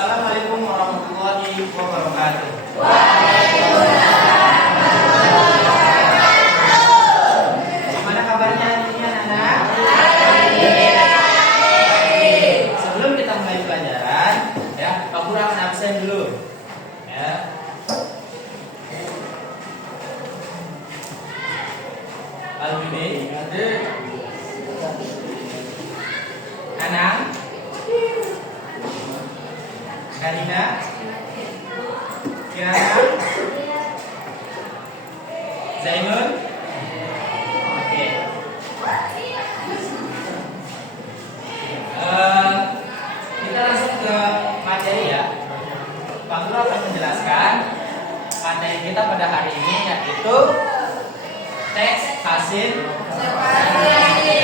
Assalamualaikum warahmatullahi wabarakatuh. Gimana kabarnya ini anak-anak? Sebelum kita mulai pelajaran, ya, Pak Guru akan absen dulu. Ya. Al-Bini, Anang, Karina, Kirana, Zainul. Oke. Kita langsung ke materi ya. Pak Guru akan menjelaskan materi kita pada hari ini, yaitu teks hasil observasi.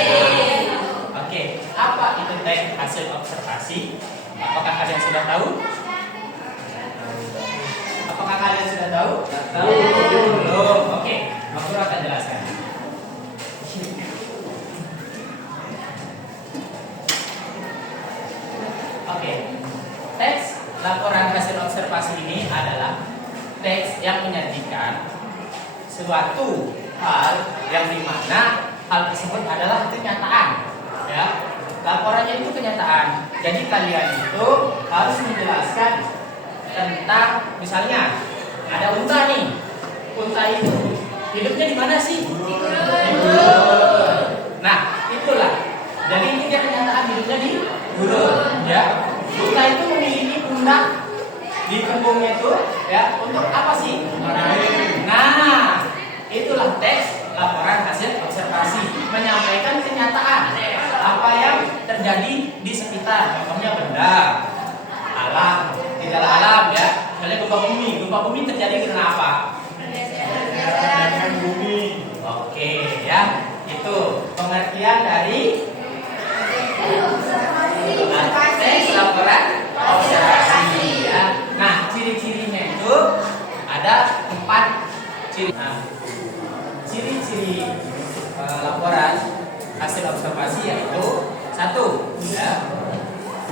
Oke, apa itu teks hasil observasi? Apakah kalian sudah tahu? Apakah kalian sudah tahu? Tahu? Belum. Oke, Pak Guru akan jelaskan. Oke, teks laporan hasil observasi ini adalah teks yang menyajikan suatu hal yang dimana hal tersebut adalah kenyataan, ya. Laporannya itu kenyataan. Jadi kalian itu harus menjelaskan tentang, misalnya ada unta nih. Unta itu hidupnya di mana sih? Di gurun. Nah, itulah. Jadi ini dia kenyataan hidupnya di gurun, ya. Unta itu memiliki pundak di punggungnya itu, ya, untuk apa sih? Nah, itulah teks laporan hasil observasi, menyampaikan kenyataan apa yang terjadi di sekitar, contohnya benda, alam, tidaklah alam, ya. Misalnya gempa bumi terjadi karena apa? Pergeseran bumi. Oke, ya, itu pengertian dari teks laporan observasi, ya. Nah, ciri-cirinya itu ada 4 ciri. Nah, ciri-ciri laporan hasil observasi yaitu 1, ya,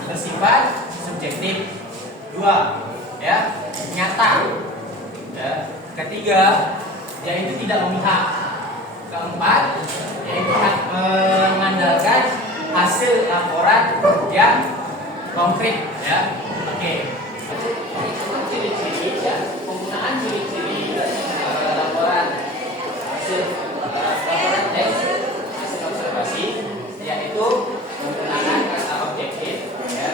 bersifat subjektif. 2, ya, nyata. Ya. 3, yaitu tidak memihak. 4, yaitu mengandalkan hasil laporan yang konkret, ya. Oke. Itu ciri-ciri, ya, penggunaan ciri-ciri laporan hasil laporan teks hasil observasi, yaitu menggunakan kata objektif, ya,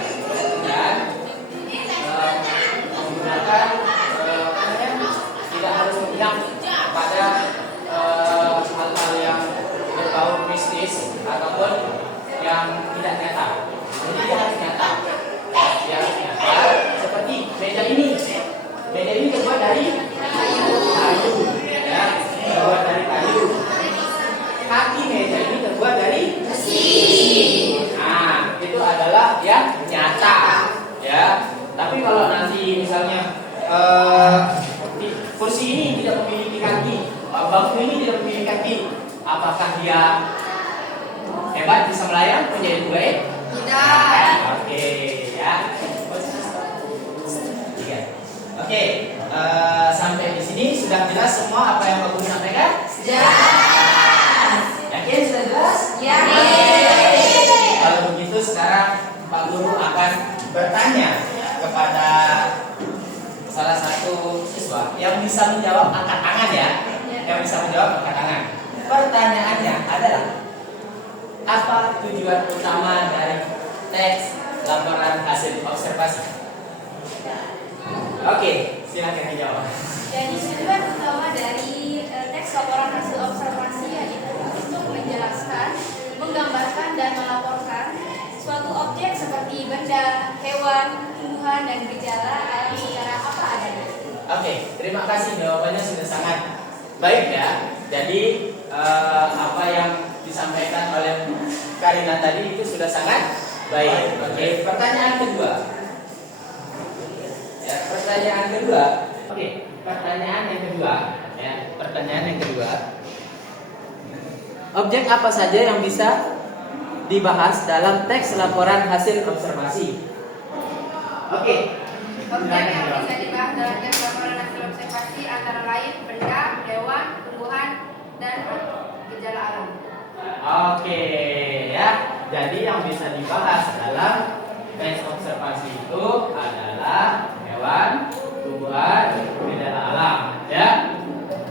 dan menggunakan tidak harus memihak pada hal-hal yang berbau mistis ataupun yang tidak nyata. Jadi dia harus nyata. Dia harus nyata. Seperti meja ini. Meja ini terbuat dari kayu, ya, terbuat dari kayu. Kaki meja ini terbuat dari besi. Nah, itu adalah yang nyata, ya. Tapi kalau nanti misalnya kursi ini tidak memiliki kaki, bangku ini tidak memiliki kaki, apakah dia hebat, bisa melayang, menjadi baik? Tidak. Oke, ya. Oke, sampai di sini sudah jelas semua apa yang Pak Guru sampaikan? Jelas. Yakin sudah jelas? Yakin. Kalau begitu sekarang Pak Guru akan bertanya kepada salah satu siswa yang bisa menjawab, angkat tangan, ya. Yang bisa menjawab, angkat tangan. Pertanyaannya adalah, apa tujuan utama dari teks laporan hasil observasi? Oke, silakan dijawab. Jadi tujuan utama dari teks laporan hasil observasi yaitu untuk menjelaskan, menggambarkan dan melaporkan suatu objek seperti benda, hewan, tumbuhan dan gejala alam secara apa adanya. Oke, terima kasih, jawabannya sudah sangat baik, ya. Jadi apa yang disampaikan oleh Karina tadi itu sudah sangat baik. Oke, pertanyaan kedua. Ya, pertanyaan kedua. Oke, pertanyaan yang kedua. Ya, pertanyaan yang kedua. Objek apa saja yang bisa dibahas dalam teks laporan hasil observasi? Oke, Objek yang bisa dibahas dalam teks laporan hasil observasi antara lain benda, hewan, tumbuhan, dan gejala alam. Oke, ya. Jadi yang bisa dibahas dalam teks observasi itu adalah hewan, tumbuhan, gejala alam, ya,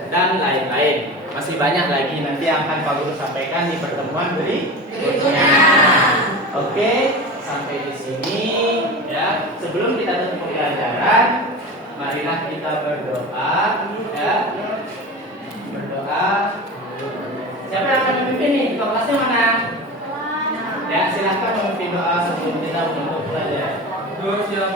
dan lain-lain. Masih banyak lagi nanti yang akan Pak Guru sampaikan di pertemuan berikutnya. Oke, sampai di sini, ya. Sebelum kita tutup pembelajaran, marilah kita berdoa, ya. Berdoa. Siapa yang akan memimpin nih? Ketua kelasnya mana? Ya, silahkan memimpin doa sebelum kita menutup pelajaran. Terus yang